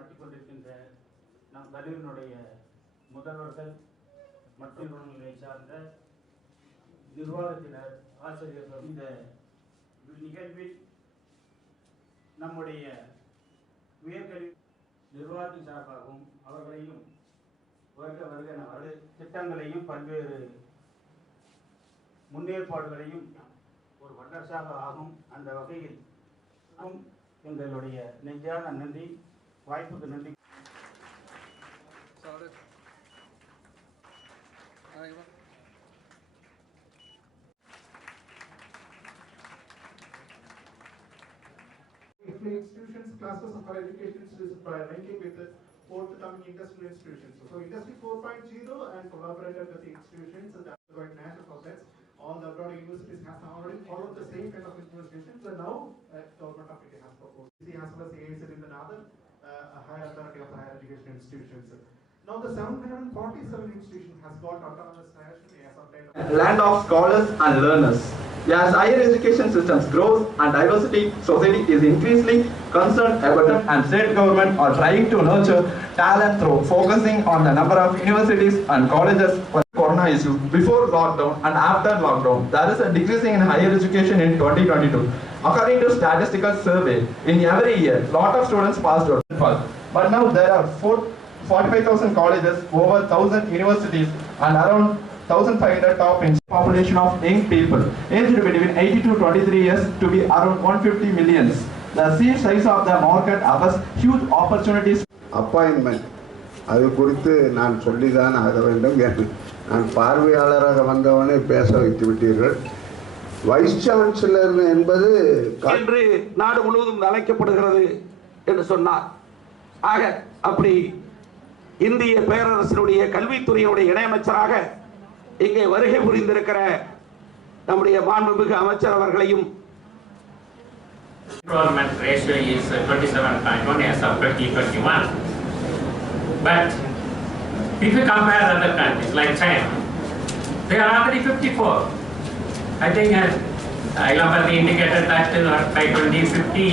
நடத்தி கொண்டிருக்கின்ற நம் கல்லூரியினுடைய முதல்வர்கள் மற்றும் நிலை சார்ந்த நிர்வாகத்தினர், ஆசிரியர்கள் இந்த நிகழ்வில் நம்முடைய உயர்கல்வி நிர்வாகத்தின் சார்பாகவும் அவர்களையும் வருகிற திட்டங்களையும் பல்வேறு முன்னேற்பாடுகளையும் ஒரு வல்லரசாக ஆகும் அந்த வகையில் எங்களுடைய நெஞ்சான நன்றி, வாய்ப்புக்கு நன்றி. Institutions, clusters of higher education is linking with the forthcoming industrial institutions. So Industry 4.0 and collaborated with the institutions and that's national projects. All the abroad universities have already followed the same kind of implementations, and now government of India has proposed. As well as AICTE in another higher authority of higher education institutions. Now the 747 institution has got autonomous national as of land of scholars and learners. As higher education systems grow and diversity, society is increasingly concerned about it, and state government are trying to nurture talent through focusing on the number of universities and colleges. Corona issue before lockdown and after lockdown, there is a decreasing in higher education in 2022. According to statistical survey, in every year, lot of students passed out. But now there are 45,000 colleges, over 1,000 universities, and around 1,500 top in population of young people aged between 80 to 23 years to be around 150 millions. The sheer size of the market offers huge opportunities. Appointment. அது குறித்து நான் சொல்லிதான் ஆக வேண்டும். நான் பார்வையாளராக வந்தவனே பேச வைத்து விட்டீர்கள். வைஸ் சான்சலர் என்பது என்று நாடு முழுவதும் அழைக்கப்படுகிறது என்று சொன்னார். ஆக அப்படி இந்திய பேரரசினுடைய கல்வித்துறையினுடைய இணையமைச்சராக இங்கே வருகை புரிந்திருக்கிற நம்முடைய மாண்புமிகு அமைச்சர் அவர்களையும் enrollment ratio is 27.1 as of 2021. But if you compare other countries like China, they are already 54. I think Ilambati indicated that by 2050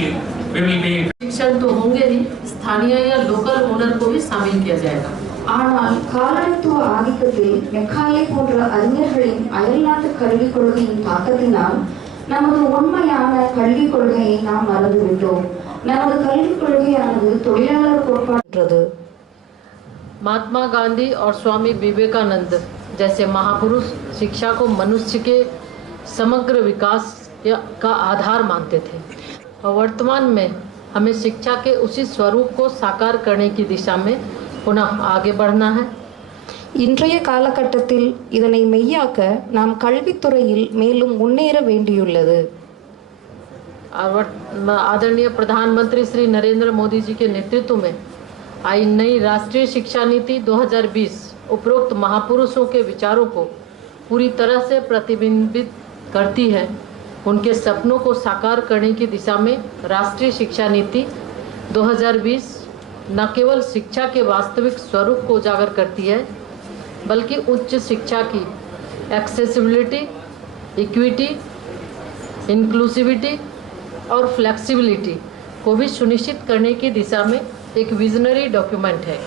we will be. शिक्षण तो होंगे ही, स्थानीय या लोकल ओनर को भी शामिल किया जाएगा. ஆனால் காலனித்துவ ஆதிக்கத்தில் மெக்காலே போன்ற அறிஞர்களின் அயல்நாட்டு கல்விக் கொள்கையின் தாக்கத்தினால் நமது உண்மையான கல்விக் கொள்கையை நாம் மறந்துவிட்டோம். நமது கல்விக் கொள்கையானது தொழிலாளர் கோட்பாடு. महात्मा गांधी और स्वामी विवेकानंद जैसे महापुरुष शिक्षा को मनुष्य के समग्र विकास का आधार मानते थे और वर्तमान में हमें शिक्षा के उसी स्वरूप को साकार करने की दिशा में पुनः आगे बढ़ना है. இன்றைய காலகட்டத்தில் இதனை மெய்யாக்க நாம் கல்வித்துறையில் மேலும் முன்னேற வேண்டியுள்ளது. आदरणीय प्रधानमंत्री श्री नरेंद्र मोदी जी के नेतृत्व में आई नई राष्ट्रीय शिक्षा नीति 2020 उपरोक्त महापुरुषों के विचारों को पूरी तरह से प्रतिबिंबित करती है. उनके सपनों को साकार करने की दिशा में राष्ट्रीय शिक्षा नीति 2020 न केवल शिक्षा के वास्तविक स्वरूप को उजागर करती है बल्कि उच्च शिक्षा की एक्सेसिबिलिटी, इक्विटी, इंक्लूसिविटी और फ्लेक्सिबिलिटी को भी सुनिश्चित करने की दिशा में एक विजनरी डॉक्यूमेंट है.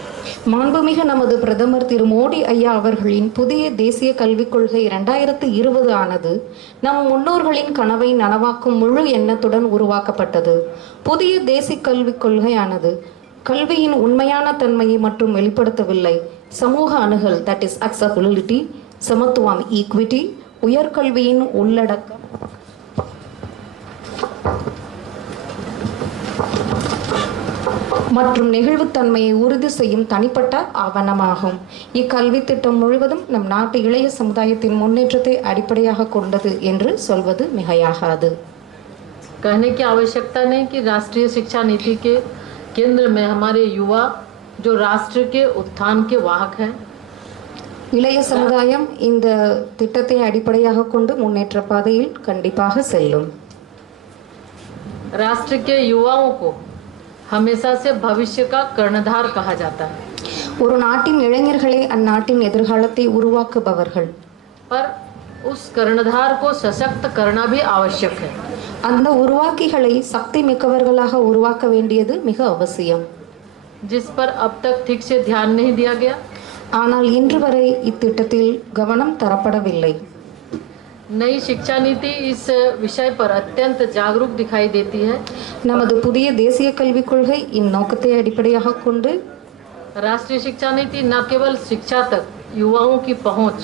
மாண்புமிகு நமது பிரதமர் திரு மோடி ஐயா அவர்களின் புதிய தேசிய கல்விக் கொள்கை 2020 ஆனது நம் முன்னோர்களின் கனவை நனவாக்கும் முழு எண்ணத்துடன் உருவாக்கப்பட்டது. புதிய தேசிய கல்விக் கொள்கையானது கல்வியின் உண்மையான தன்மையை மட்டும் வெளிப்படுத்தவில்லை, சமூக அணுகல் தட் இஸ் அக்செசிபிலிட்டி, சமத்துவம் ஈக்விட்டி, உயர்கல்வியின் உள்ளடக்கம் மற்றும் நெகிழ்வுத்தன்மையை உறுதி செய்யும் தனிப்பட்ட ஆவணமாகும். இக்கல்வி திட்டம் முழுவதும் நம் நாட்டு இளைய சமுதாயத்தின் முன்னேற்றத்தை அடிப்படையாக கொண்டது என்று சொல்வது மிகையாகாது. कहने की आवश्यकता नहीं कि राष्ट्रीय शिक्षा नीति के केंद्र में हमारे युवा जो राष्ट्र के उत्थान के वाहक हैं. இளைய சமுதாயம் இந்த திட்டத்தை அடிப்படையாக கொண்டு முன்னேற்ற பாதையில் கண்டிப்பாக செல்லும். राष्ट्र के युवाओं को हमेशा से भविष्य का कर्णधार कहा जाता है. ஒரு நாட்டின் இளைஞர்களே அந்நாட்டின் எதிர்காலத்தை உருவாக்குபவர்கள். पर उस कर्णधार को सशक्त करना भी आवश्यक है. அந்த உருவாக்கிகளை சக்தி மிக்கவர்களாக உருவாக்க வேண்டியது மிக அவசியம். जिस पर अब तक ठीक से ध्यान नहीं दिया गया। ஆனால் இன்று வரை இத்திட்டத்தில் கவனம் தரப்படவில்லை. नई शिक्षा नीति इस विषय पर अत्यंत जागरूक दिखाई देती है। நமது புதிய தேசிய கல்விக் கொள்கை இந்நோக்கத்தை அடிப்படையாக கொண்டு राष्ट्रीय शिक्षा नीति न केवल शिक्षा तक युवाओं की पहुंच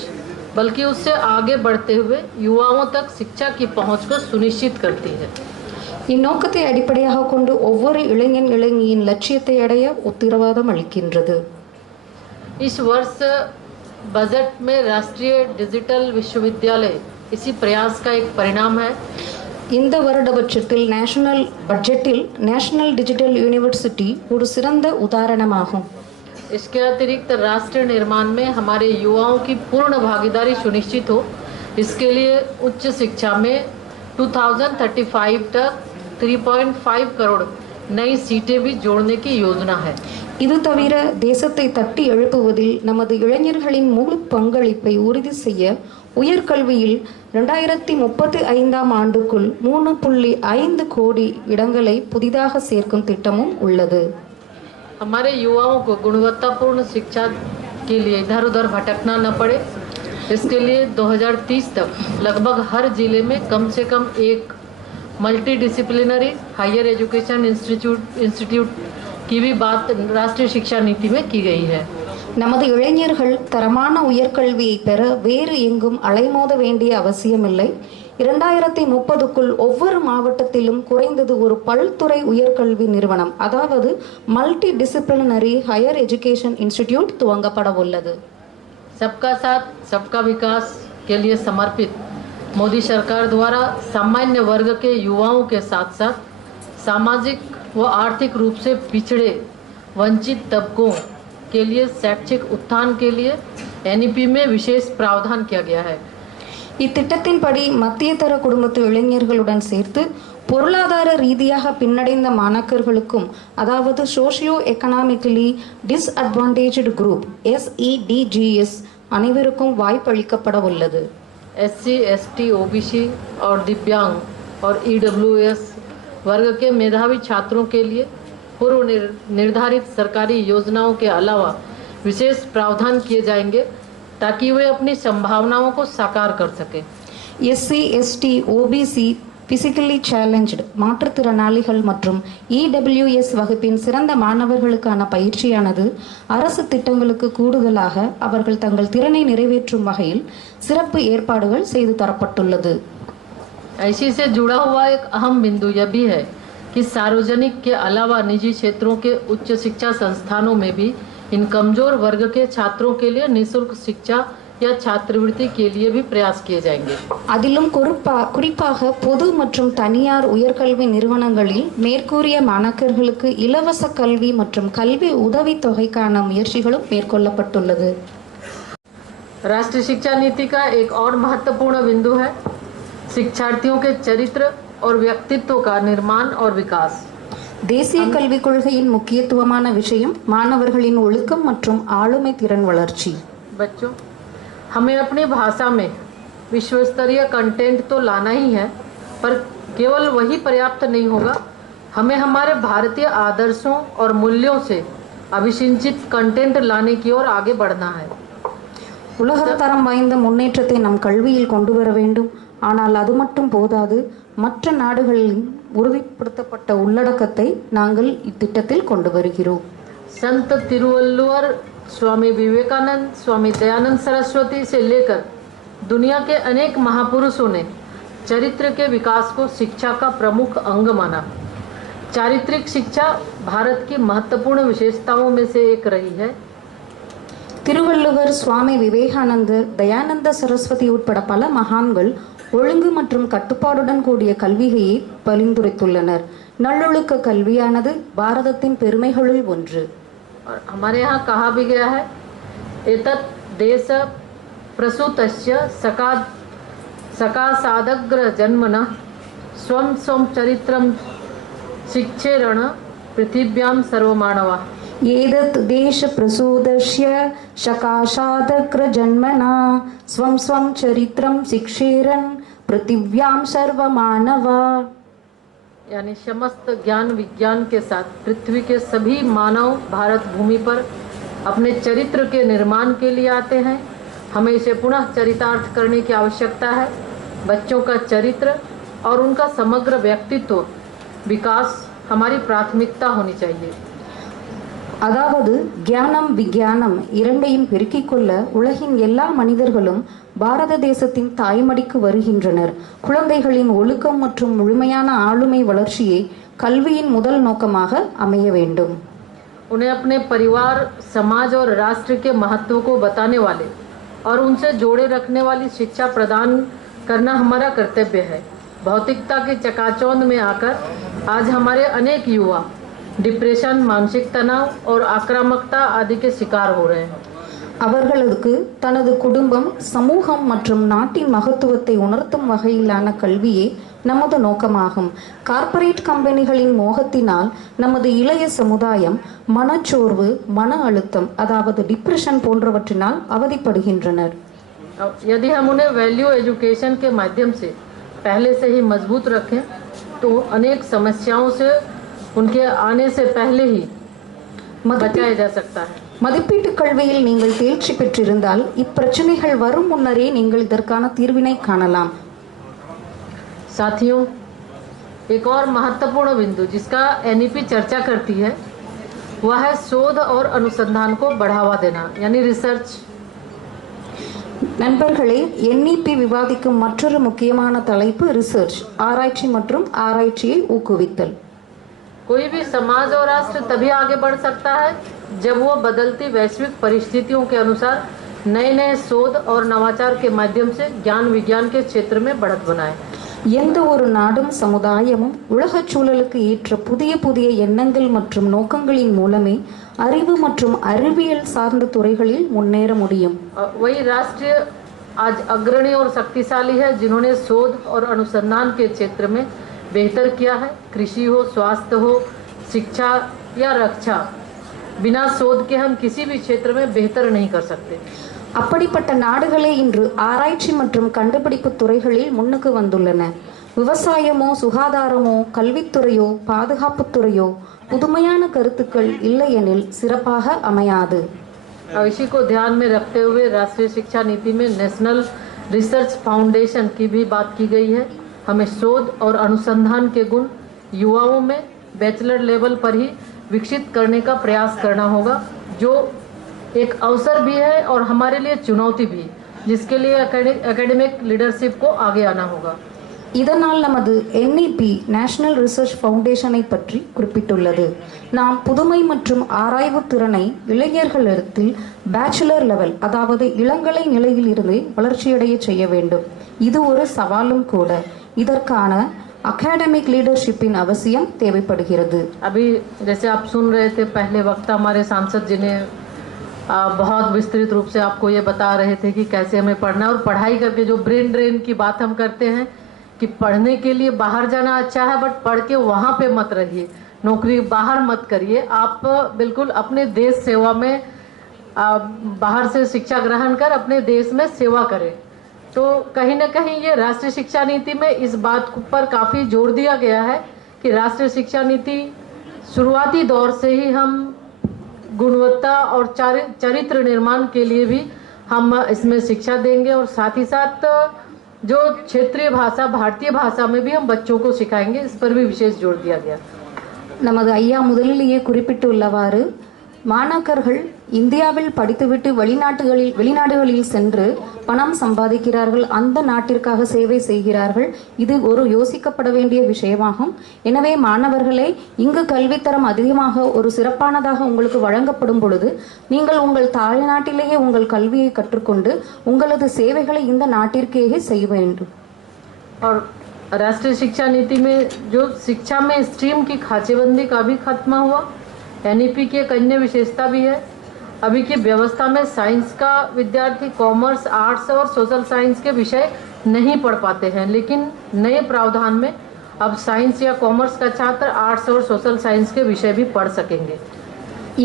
बल्कि उससे आगे बढ़ते हुए युवाओं तक शिक्षा की पहुंच को सुनिश्चित करती है। இந்நோக்கத்தை அடிப்படையாக கொண்டு ஒவ்வொரு இளைஞன் இளைஞியின் லட்சியத்தை அடைய உத்தரவாதம் அளிக்கின்றது. इस वर्ष बजट में राष्ट्रीय डिजिटल विश्वविद्यालय इसी प्रयास का एक परिणाम है। இந்த வருட பட்ஜெட்டில் நேஷனல் டிஜிட்டல் யூனிவர்சிட்டி ஒரு சிறந்த உதாரணமாகும். इसके अतिरिक्त राष्ट्र निर्माण में हमारे युवाओं की पूर्ण भागीदारी सुनिश्चित हो, इसके लिए उच्च शिक्षा में 2035 तक 3.5 करोड़ नई सीटें भी जोड़ने की योजना है। இது தவிர தேசத்தை தட்டி எழுப்புவதில் நமது இளைஞர்களின் முழு பங்களிப்பை உறுதி செய்ய உயர்கல்வியில் 2035ஆம் ஆண்டுக்குள் 3.5 கோடி இடங்களை புதிதாக சேர்க்கும் திட்டமும் உள்ளது. हमारे युवाओं को गुणवत्तापूर्ण शिक्षा के लिए इधर उधर भटकना न पड़े, इसके लिए 2030 तक लगभग हर जिले में कम से कम एक मल्टीडिसिप्लिनरी हायर एजुकेशन इंस्टीट्यूट की भी बात राष्ट्रीय शिक्षा नीति में की गई है। நமது இளைஞர்கள் தரமான உயர்கல்வியை பெற வேறு எங்கும் அலைமோத வேண்டிய அவசியமில்லை. 2030க்குள் ஒவ்வொரு மாவட்டத்திலும் குறைந்தது ஒரு பல்துறை உயர்கல்வி நிறுவனம், அதாவது multidisciplinary higher education institute துவங்கப்பட உள்ளது. सबका साथ सबका विकास के लिए समर्पित मोदी सरकार द्वारा सामान्य वर्ग के युवाओं के साथ साथ सामाजिक व आर्थिक रूप से पिछड़े वंचित तबकों के लिए शैक्षिक उत्थान के लिए एनईपी में विशेष प्रावधान किया गया है। இத்திட்டத்தின்படி மத்திய தர குடும்பத்து இளைஞர்களுடன் சேர்த்து பொருளாதார ரீதியாக பின்னடைந்த மாணாக்கர்களுக்கும், அதாவது socio economically disadvantaged group SEDGS அனைவருக்கும் வாய்ப்பளிக்கப்பட உள்ளது. SC, ST, OBC और दिव्यांग और EWS वर्ग के मेधावी छात्रों के लिए पूर्व निर्धारित सरकारी योजनाओं के अलावा विशेष प्रावधान किए जाएंगे ताकि वे अपनी संभावनाओं को साकार कर सके। SC, ST, OBC physically challenge மாற்றுத்திறனாளிகள் மற்றும் EWS வகுப்பின் சிறந்த மாணவர்களுக்கான பயிற்சியானது அரசு திட்டங்களுக்கு கூடுதலாக அவர்கள் தங்கள் திறனை நிறைவேற்றும் வகையில் சிறப்பு ஏற்பாடுகள் செய்து தரப்பட்டுள்ளது. ऐसी से जुड़ा हुआ एक अहम बिंदु यह भी है कि सार्वजनिक के अलावा निजी क्षेत्रों के उच्च शिक्षा संस्थानों में भी इन कमजोर वर्ग के छात्रों के लिए निःशुल्क शिक्षा या छात्रवृत्ति के लिए भी प्रयास किए जाएंगे. அதிலும் குறிப்பாக பொது மற்றும் தனியார் உயர்கல்வி நிறுவனங்களில் மேற்கூறிய மாணாக்கர்களுக்கு இலவச கல்வி மற்றும் கல்வி உதவித்தொகைக்கான முயற்சிகளும் மேற்கொள்ளப்பட்டுள்ளது. राष्ट्रीय शिक्षा नीति का एक और महत्वपूर्ण बिंदु है शिक्षार्थियों के चरित्र और व्यक्तित्व का निर्माण और विकास. தேசிய கல்விக் கொள்கையின் முக்கியத்துவமான விஷயம் மாணவர்களின் ஒழுக்கம் மற்றும் ஆளுமை திறன் வளர்ச்சி. बच्चों, हमें अपनी भाषा में विश्व स्तरीय कंटेंट तो लाना ही है, पर केवल वही पर्याप्त नहीं होगा. हमें हमारे भारतीय आदर्शों और मूल्यों से अभिसिंचित कंटेंट लाने की ओर आगे बढ़ना है. உலகத்தரம் வாய்ந்த முன்னேற்றத்தை நம் கல்வியில் கொண்டு வர வேண்டும். ஆனால் அது மட்டும் போதாது, மற்ற நாடுகளில் உறுதிப்படுத்தப்பட்ட உள்ளடக்கத்தை நாங்கள் இத்திட்டத்தில் கொண்டு வருகிறோம். संत तिरुवल्लुवर, स्वामी विवेकानंद, स्वामी दयानंद सरस्वती से लेकर दुनिया के अनेक महापुरुषों ने चरित्र के विकास को शिक्षा का प्रमुख अंग माना. चारित्रिक शिक्षा भारत की महत्वपूर्ण विशेषताओं में से एक रही है. திருவள்ளுவர், சுவாமி விவேகானந்தர், தயானந்த சரஸ்வதி உட்பட பல மகான்கள் ஒழுங்கு மற்றும் கட்டுப்பாடுடன் கூடிய கல்வியை பரிந்துரைத்துள்ளனர். நல்லொழுக்க கல்வியானது பாரதத்தின் பெருமைகளுள் ஒன்று. हमारे यहाँ कहा भी गया है एतत् देश प्रसूतस्य सकासादग्र जन्मनः स्वं स्वं चरित्रं शिक्षेरण पृथिव्यां सर्वमानवा. एतत् देश प्रसूतस्य सकाशादग्र जन्मना स्वं स्वं चरित्रं शिक्षेरन् पृथिव्यां सर्वमानवा. यानी समस्त ज्ञान विज्ञान के साथ पृथ्वी के सभी मानव भारत भूमि पर अपने चरित्र के निर्माण के लिए आते हैं। हमें इसे पुनः चरितार्थ करने की आवश्यकता है। बच्चों का चरित्र और उनका समग्र व्यक्तित्व विकास हमारी प्राथमिकता होनी चाहिए। அதாவது ஞானம் விஞ்ஞானம் இரண்டையும் பெருக்கிக் கொள்ள உலகின் எல்லா மனிதர்களும் பாரத தேசத்தின் தாய்மடிக்கு வருகின்றனர். குழந்தைகளின் ஒழுக்கம் மற்றும் முழுமையான ஆளுமை வளர்ச்சியை கல்வியின் முதல் நோக்கமாக அமைய வேண்டும். उन्हें अपने परिवार, समाज और राष्ट्र के महत्व को बताने वाले और उनसे जोड़े रखने वाली शिक्षा प्रदान करना हमारा कर्तव्य है। भौतिकता के चकाचौंध में आकर आज हमारे अनेक युवा डिप्रेशन, मानसिक तनाव और आक्रामकता आदि के शिकार हो रहे हैं। அவர்களுக்கு தனது குடும்பம், சமூகம் மற்றும் நாட்டின் மகத்துவத்தை உணர்த்தும் வகையிலான கல்வியே நமது நோக்கமாகும். கார்ப்பரேட் கம்பெனிகளின் மோகத்தினால் நமது இளைய சமுதாயம் மனச்சோர்வு, மன அழுத்தம் அதாவது டிப்ரெஷன் போன்றவற்றினால் அவதிப்படுகின்றனர். यदि हम उन्हें वैल्यू एजुकेशन के माध्यम से पहले से ही मजबूत रखें तो अनेक समस्याओं से उनके आने से पहले ही बचाया जा सकता है. மதிப்பீட்டு கல்வியில் நீங்கள் தேர்ச்சி பெற்றிருந்தால் இப்பிரச்சனைகள் வரும் முன்னரே நீங்கள் இதற்கான தீர்வினை காணலாம். साथियों, एक और महत्वपूर्ण बिंदु जिसका एनईपी चर्चा करती है वह है शोध और अनुसंधान को बढ़ावा देना, यानी रिसर्च. நண்பர்களே, என்இபி விவாதிக்கும் மற்றொரு முக்கியமான தலைப்பு ரிசர்ச், ஆராய்ச்சி மற்றும் ஆராய்ச்சியை ஊக்குவித்தல். कोई भी समाज और राष्ट्र तभी आगे बढ़ सकता है जब वो बदलती वैश्विक परिस्थितियों के अनुसार नए नए शोध और नवाचार के माध्यम से ज्ञान विज्ञान के क्षेत्र में बढ़त बनाए. எந்த ஒரு நாடும் சமுதாயமும் உலகச் சூழலுக்கு ஏற்ற புதிய புதிய எண்ணங்கள் மற்றும் நோக்கங்களின் மூலமே அறிவு மற்றும் அறிவியல் சார்ந்த துறைகளில் முன்னேற முடியும். वही राष्ट्र आज अग्रणी और शक्तिशाली है जिन्होंने शोध और अनुसंधान के क्षेत्र में बेहतर किया है. कृषि हो, स्वास्थ्य हो, शिक्षा या रक्षा, बिना शोध के हम किसी भी क्षेत्र में बेहतर नहीं कर सकते. அப்படிப்பட்ட நாடுகளே இன்று ஆராய்ச்சி மற்றும் கண்டுபிடிப்பு துறைகளில் முன்னுக்கு வந்துள்ளன. விவசாயமோ, சுகாதாரமோ, கல்வித்துறையோ, பாதுகாப்புத்துறையோ புதுமையான கருத்துக்கள் இல்லையெனில் சிறப்பாக அமையாது. इसी को ध्यान में रखते हुए राष्ट्रीय शिक्षा नीति में नेशनल रिसर्च फाउंडेशन की भी बात की गई है. हमें शोध और अनुसंधान के गुण युवाओं में बैचलर लेवल पर ही विकसित करने का प्रयास करना होगा, जो एक अवसर भी है और हमारे लिए चुनौती भी, जिसके लिए एकेडमिक लीडरशिप को आगे आना होगा. இதனால் நமது என்இபி நேஷனல் ரிசர்ச் ஃபவுண்டேஷனை பற்றி குறிப்பிட்டுள்ளது. நாம் புதுமை மற்றும் ஆராய்வு திறனை இளைஞர்களிடத்தில் பேச்சுலர் லெவல் அதாவது இளங்கலை நிலையில் இருந்து வளர்ச்சியடைய செய்ய வேண்டும். இது ஒரு சவாலும் கூட. இதற்கான अकेडमिक लीडरशिप इन अवश्यम தேவைப்படுகிறது. अभी जैसे आप सुन रहे थे, पहले वक्त हमारे सांसद जी ने बहुत विस्तृत रूप से आपको ये बता रहे थे कि कैसे हमें पढ़ना है और पढ़ाई करके जो ब्रेन ड्रेन की बात हम करते हैं कि पढ़ने के लिए बाहर जाना अच्छा है, बट पढ़ के वहाँ पे मत रहिए, नौकरी बाहर मत करिए. आप बिल्कुल अपने देश सेवा में बाहर से शिक्षा ग्रहण कर अपने देश में सेवा करें. तो कहीं ना कहीं ये राष्ट्रीय शिक्षा नीति में इस बात पर काफ़ी जोर दिया गया है कि राष्ट्रीय शिक्षा नीति शुरुआती दौर से ही हम गुणवत्ता और चरित्र निर्माण के लिए भी हम इसमें शिक्षा देंगे और साथ ही साथ जो क्षेत्रीय भाषा, भारतीय भाषा में भी हम बच्चों को सिखाएंगे. इस पर भी विशेष जोर दिया गया. நமது ஐயா முதலிலேயே குறிப்பிட்டுள்ளவாறு மாணாக்கர்கள் இந்தியாவில் படித்துவிட்டு வெளிநாடுகளில் சென்று பணம் சம்பாதிக்கிறார்கள், அந்த நாட்டிற்காக சேவை செய்கிறார்கள். இது ஒரு யோசிக்கப்பட வேண்டிய விஷயமாகும். எனவே மாணவர்களே, இங்கு கல்வித்தரம் அதிகமாக ஒரு சிறப்பானதாக உங்களுக்கு வழங்கப்படும் பொழுது நீங்கள் உங்கள் தாய்நாட்டிலேயே உங்கள் கல்வியை கற்றுக்கொண்டு உங்களது சேவைகளை இந்த நாட்டிற்கேயே செய்ய வேண்டும். और राष्ट्रीय शिक्षा नीति में जो शिक्षा में स्ट्रीम की खाचेबंदी का भी खात्मा हुआ. एनईपी की एक अन्य विशेषता भी है. अभी की व्यवस्था में साइंस का विद्यार्थी कॉमर्स, आर्ट्स और सोशल साइंस के विषय नहीं पढ़ पाते हैं, लेकिन नए प्रावधान में अब साइंस या कॉमर्स का छात्र आर्ट्स और सोशल साइंस के विषय भी पढ़ सकेंगे.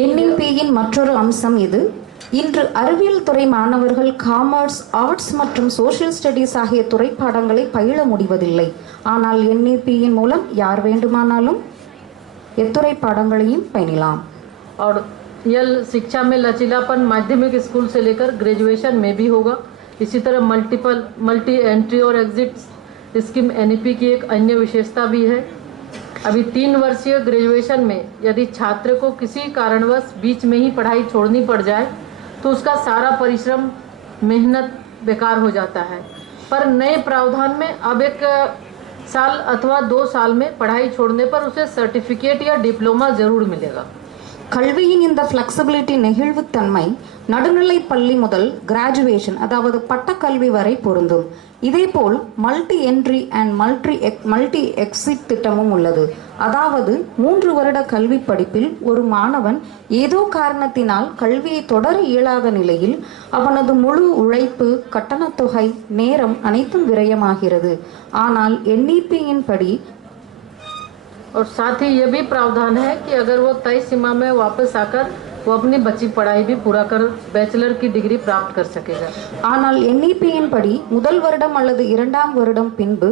என்இபியின் மற்றொரு அம்சம் இது. இன்று அறிவியல் துறை மாணவர்கள் காமர்ஸ், ஆர்ட்ஸ் மற்றும் சோஷியல் ஸ்டடீஸ் ஆகிய துறை பாடங்களை பயில முடிவதில்லை. ஆனால் NEP-யின் மூலம் யார் வேண்டுமானாலும் எத்துறை பாடங்களையும் பயிலலாம். और यह शिक्षा में लचीलापन माध्यमिक स्कूल से लेकर ग्रेजुएशन में भी होगा. इसी तरह मल्टी एंट्री और एग्जिट स्कीम NEP की एक अन्य विशेषता भी है. अभी 3 वर्षीय ग्रेजुएशन में यदि छात्र को किसी कारणवश बीच में ही पढ़ाई छोड़नी पड़ जाए तो उसका सारा परिश्रम मेहनत बेकार हो जाता है. पर नए प्रावधान में अब 1 साल अथवा 2 साल में पढ़ाई छोड़ने पर उसे सर्टिफिकेट या डिप्लोमा जरूर मिलेगा. கல்வியின் இந்த ஃப்ளெக்சிபிலிட்டி நெகிழ்வுத்தன்மை நடுநிலை பள்ளி முதல் கிராஜுவேஷன் அதாவது பட்டக்கல்வி வரை பொருந்தும். இதேபோல் multi entry and multi exit திட்டமும் உள்ளது. அதாவது 3 வருட கல்வி படிப்பில் ஒரு மாணவன் ஏதோ காரணத்தினால் கல்வியை தொடர இயலாத நிலையில் அவனது முழு உழைப்பு, கட்டணத்தொகை, நேரம் அனைத்தும் விரயமாகிறது. ஆனால் NEP-யின் படி और साथ ही ये भी प्रावधान है कि अगर वो तय सीमा में वापस आकर वो अपनी बची पढ़ाई भी पूरा कर बैचलर की डिग्री प्राप्त कर सकेगा. ஆனால் NEP-யின் படி முதல் வருடம் அல்லது 2ஆம் வருடம் பின்பு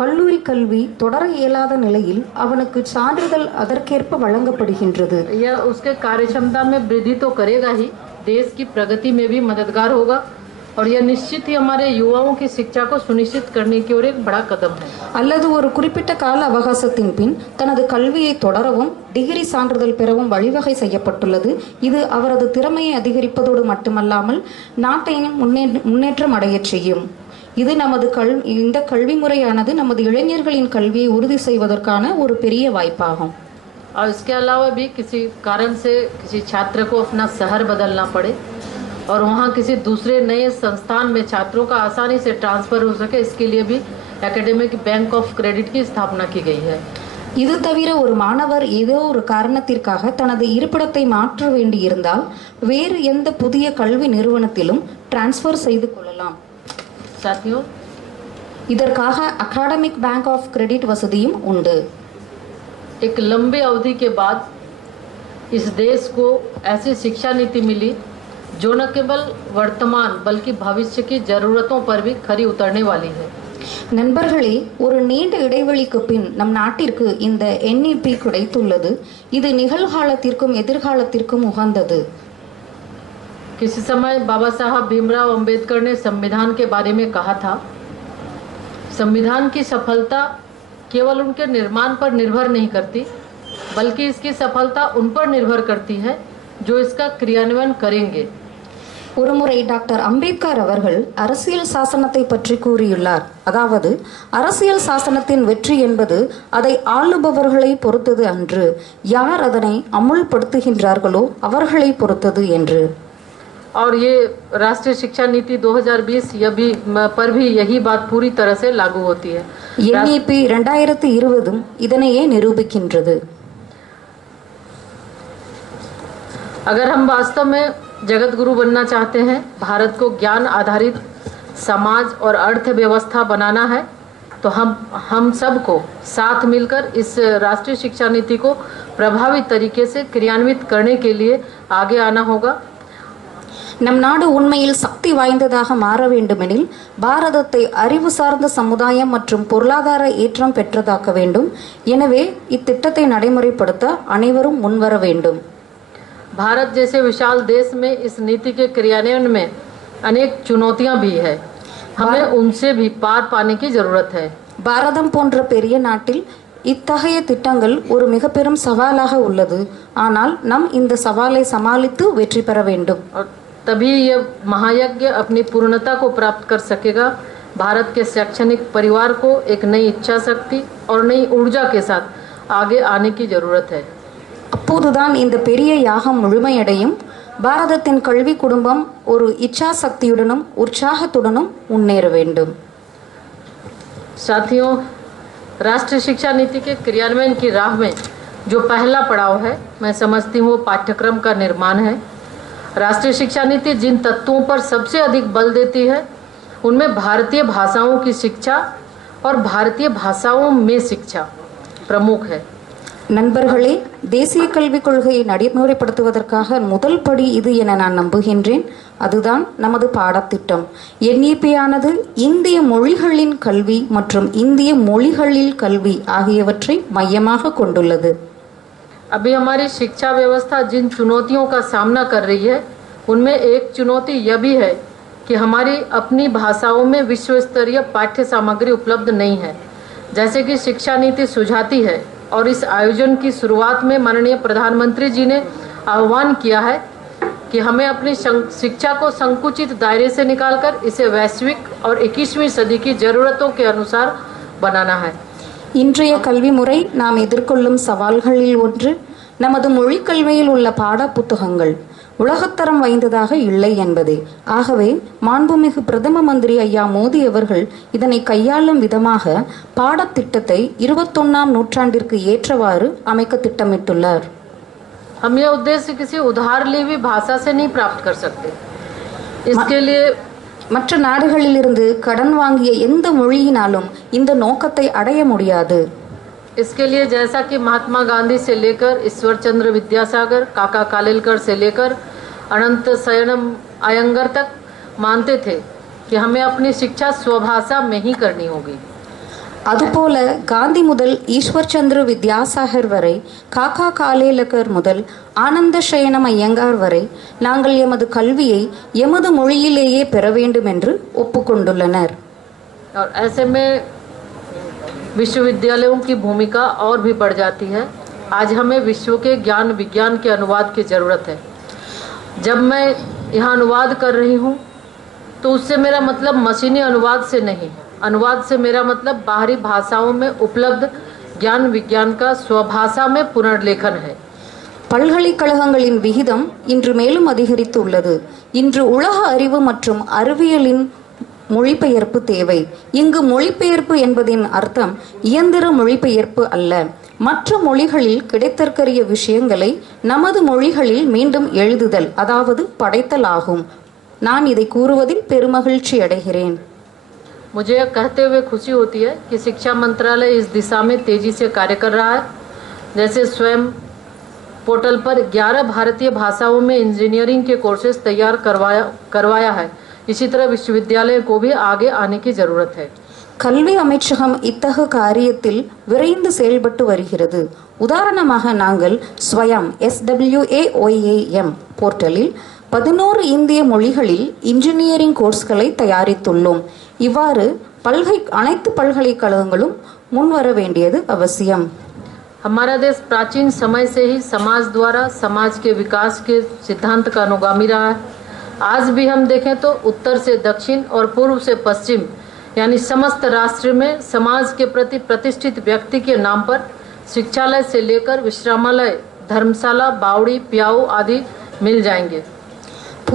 கல்லூரி கல்வி தொடர இயலாத நிலையில் அவனுக்கு சான்றிதழ் அதற்கேற்ப வழங்கப்படுகின்றது. यह उसके कार्यक्षमता में वृद्धि तो करेगा ही, देश की प्रगति में भी मददगार होगा और यह निश्चित ही हमारे युवाओं की शिक्षा को सुनिश्चित करने की ओर एक बड़ा कदम है. அல்லது ஒரு குறிப்பிட்ட கால அவகாசத்தின் பின் தனது கல்வியை தொடரவும் டிகிரி சான்றிதழ் பெறவும் வழிவகை செய்யப்பட்டுள்ளது. இது அவரது திறமையை அதிகரிப்பதோடு மட்டுமல்லாமல் நாட்டையும் முன்னேற்றம் அடையச் செய்யும். இது இந்த கல்வி முறையானது நமது இளைஞர்களின் கல்வியை உறுதி செய்வதற்கான ஒரு பெரிய வாய்ப்பாகும். और इसके अलावा भी किसी कारण से किसी छात्र को अपना शहर बदलना पड़े और वहाँ किसी दूसरे नए संस्थान में छात्रों का आसानी से ट्रांसफ़र हो सके, इसके लिए भी एकेडमिक बैंक ऑफ क्रेडिट की स्थापना की गई है. இது தவிர ஒரு மாணவர் ஏதோ ஒரு காரணத்திற்காக தனது இருப்பிடத்தை மாற்ற வேண்டியிருந்தால் வேறு எந்த புதிய கல்வி நிறுவனத்திலும் டிரான்ஸ்ஃபர் செய்து கொள்ளலாம். साथियों, இதற்காக அகாடமிக் பேங்க் ஆஃப் கிரெடிட் வசதியும் உண்டு. एक लंबी अवधि के बाद इस देश को ऐसी शिक्षा नीति मिली जो न केवल वर्तमान बल्कि भविष्य की जरूरतों पर भी खरी उतरने वाली है. நண்பர்களே, ஒரு நீண்ட இடைவெளிக்கு பின் நம் நாட்டிற்கு இந்த NEP கிடைத்துள்ளது. இது நிகழ்காலத்திற்கும் எதிர்காலத்திற்கும் உகந்தது. किसी समय बाबा साहब भीमराव अंबेडकर ने संविधान के बारे में कहा था, संविधान की सफलता केवल उनके निर्माण पर निर्भर नहीं करती बल्कि इसकी सफलता उन पर निर्भर करती है जो इसका क्रियान्वयन करेंगे. ஒருமுறை டாக்டர் அம்பேத்கர் அவர்கள் அரசியல் சாசனத்தை பற்றி கூறியுள்ளார். அதாவது அரசியல் சாசனத்தின் வெற்றி என்பது அதை ஆளுபவர்களை பொறுத்தது அன்று, யார் அதனை அமுல்படுத்துகின்றார்களோ அவர்களை பொறுத்தது என்று. और ये राष्ट्रीय शिक्षा नीति 2020 पर भी यही बात पूरी तरह से लागू होती है. NEP 2020 இதனையே நிரூபிக்கின்றது. अगर हम वास्तव में जगत गुरु बनना चाहते हैं, भारत को ज्ञान आधारित समाज और अर्थव्यवस्था बनाना है, तो हम सबको साथ मिलकर इस राष्ट्रीय शिक्षा नीति को प्रभावी तरीके से क्रियान्वित करने के लिए आगे आना होगा. நம் நாடு உண்மையில் சக்தி வாய்ந்ததாக மாற வேண்டுமெனில் பாரதத்தை அறிவு சார்ந்த சமுதாயம் மற்றும் பொருளாதார ஏற்றம் பெற்றதாக்க வேண்டும். எனவே இத்திட்டத்தை நடைமுறைப்படுத்த அனைவரும் முன்வர வேண்டும். भारत जैसे विशाल देश में इस नीति के क्रियान्वयन में अनेक चुनौतियां भी है, हमें उनसे भी पार पाने की जरूरत है. பாரதம் போன்ற பெரிய நாட்டில் இத்தகைய திட்டங்கள் ஒரு மிக பெரும் சவாலாக உள்ளது. ஆனால் நாம் இந்த சவாலை சமாளித்து வெற்றி பெற வேண்டும். तभी यह महायज्ञ अपनी पूर्णता को प्राप्त कर सकेगा. भारत के शैक्षणिक परिवार को एक नई इच्छा शक्ति और नई ऊर्जा के साथ आगे आने की जरूरत है. அப்போதுதான் இந்த பெரிய யாகம் முழுமையடையும். பாரதத்தின் கல்வி குடும்பம் ஒரு இச்சா சக்தியுடனும் உற்சாகத்துடனும் முன்னேற வேண்டும். साथियों, राष्ट्रीय शिक्षा नीति के क्रियान्वयन की राह में जो पहला पड़ाव है, मैं समझती हूँ पाठ्यक्रम का निर्माण है. राष्ट्रीय शिक्षा नीति जिन तत्वों पर सबसे अधिक बल देती है उनमें भारतीय भाषाओं की शिक्षा और भारतीय भाषाओं में शिक्षा प्रमुख है. நண்பர்களே, தேசிய கல்விக் கொள்கையை நடைமுறைப்படுத்துவதற்காக முதல் படி இது என நான் நம்புகின்றேன். அதுதான் நமது பாடத்திட்டம். NEP-ஆனது இந்திய மொழிகளின் கல்வி மற்றும் இந்திய மொழிகளில் கல்வி ஆகியவற்றை மையமாக கொண்டுள்ளது. अभी हमारी शिक्षा व्यवस्था जिन चुनौतियों का सामना कर रही है, उनमें एक चुनौती यह भी है कि हमारी अपनी भाषाओं में विश्व स्तरीय पाठ्य सामग्री उपलब्ध नहीं है, जैसे कि शिक्षा नीति सुझाती है। और इस आयोजन की शुरुआत में माननीय प्रधानमंत्री जी ने आह्वान किया है कि हमें अपनी शिक्षा को संकुचित दायरे से निकालकर इसे वैश्विक और 21वीं सदी की ज़रूरतों के अनुसार बनाना है. இன்றைய கல்வி முறை நாம் எதிர்கொள்ளும் சவால்களில் ஒன்று நமது மொழிக் கல்வியில் உள்ள பாட புத்தகங்கள் உலகத்தரம் வாய்ந்ததாக இல்லை என்பதே. ஆகவே மாண்புமிகு பிரதம மந்திரி ஐயா மோடி அவர்கள் இதனை கையாளும் விதமாக பாடத்திட்டத்தை 21ஆம் நூற்றாண்டிற்கு ஏற்றவாறு அமைக்க திட்டமிட்டுள்ளார். हम यह उद्देश्य किसी उधार ली हुई भाषा से नहीं प्राप्त कर सकते. इसके लिए மற்ற நாடுகளிலிருந்து கடன் வாங்கிய எந்த மொழியினாலும் இந்த நோக்கத்தை அடைய முடியாது. इसके लिए जैसा कि महात्मा गांधी से लेकर ईश्वर चंद्र विद्यासागर, काका कालेलकर से लेकर अनंत शयनम अयंगर तक मानते थे कि हमें अपनी शिक्षा स्वभाषा में ही करनी होगी. அதுபோல காந்தி முதல் ஈஸ்வர் சந்திர வித்யாசாகர் வரை, காக்கா காலேலகர் முதல் ஆனந்த சயனம் ஐயங்கார் வரை நாங்கள் எமது கல்வியை எமது மொழியிலேயே பெற வேண்டும் என்று ஒப்புக்கொண்டுள்ளனர். और ऐसे में विश्वविद्यालयों की भूमिका और भी बढ़ जाती है. आज हमें विश्व के ज्ञान विज्ञान के अनुवाद की ज़रूरत है. जब मैं यहाँ अनुवाद कर रही हूँ तो उससे मेरा मतलब मशीनी अनुवाद से नहीं, अनुवाद से मेरा मतलब बाहरी भाषाओं में उपलब्ध ज्ञान विज्ञान का स्वभाषा में पुनर्लेखन है. பல்கலைக்கழகங்களின் விகிதம் இன்று மேலும் அதிகரித்து உள்ளது. இன்று உலக அறிவு மற்றும் அறிவியலின் மொழிபெயர்ப்பு தேவை. இங்கு மொழிபெயர்ப்பு என்பதின் அர்த்தம் இயந்திர மொழிபெயர்ப்பு அல்ல. மற்ற மொழிகளில் கிடைத்தற்கரிய விஷயங்களை நமது மொழிகளில் மீண்டும் எழுதுதல், அதாவது படைத்தல் ஆகும். நான் இதை கூறுவதில் பெருமகிழ்ச்சி அடைகிறேன். मुझे यह कहते हुए खुशी होती है कि शिक्षा मंत्रालय इस दिशा में तेजी से कार्य कर रहा है. जैसे स्वयं पोर्टल पर 11 भारतीय भाषाओं में इंजीनियरिंग के कोर्सेज तैयार करवाया है. इसी तरह विश्वविद्यालय को भी आगे आने की ज़रूरत है. கல்வி அமைச்சகம் இத்தகு காரியத்தில் விரைந்து செயல்பட்டு வருகிறது. உதாரணமாக நாங்கள் ஸ்வயம் SWAYAM போர்ட்டலில் 11 இந்திய மொழிகளில் இன்ஜினியரிங் கோர்ஸ்களை தயாரித்துள்ளோம். இவ்வாறு அனைத்து பல்கலைக்கழகங்களும் முன்வர வேண்டியது அவசியம். हमारा देश प्राचीन समय से ही समाज द्वारा समाज के विकास के सिद्धांत का अनुगामी रहा है. आज भी हम देखें तो उत्तर से दक्षिण और पूर्व से पश्चिम यानी समस्त राष्ट्र में समाज के प्रति प्रतिष्ठित व्यक्ति के नाम पर शिक्षालय से लेकर विश्रामालय, धर्मशाला, बावड़ी, प्याऊ आदि मिल जाएंगे.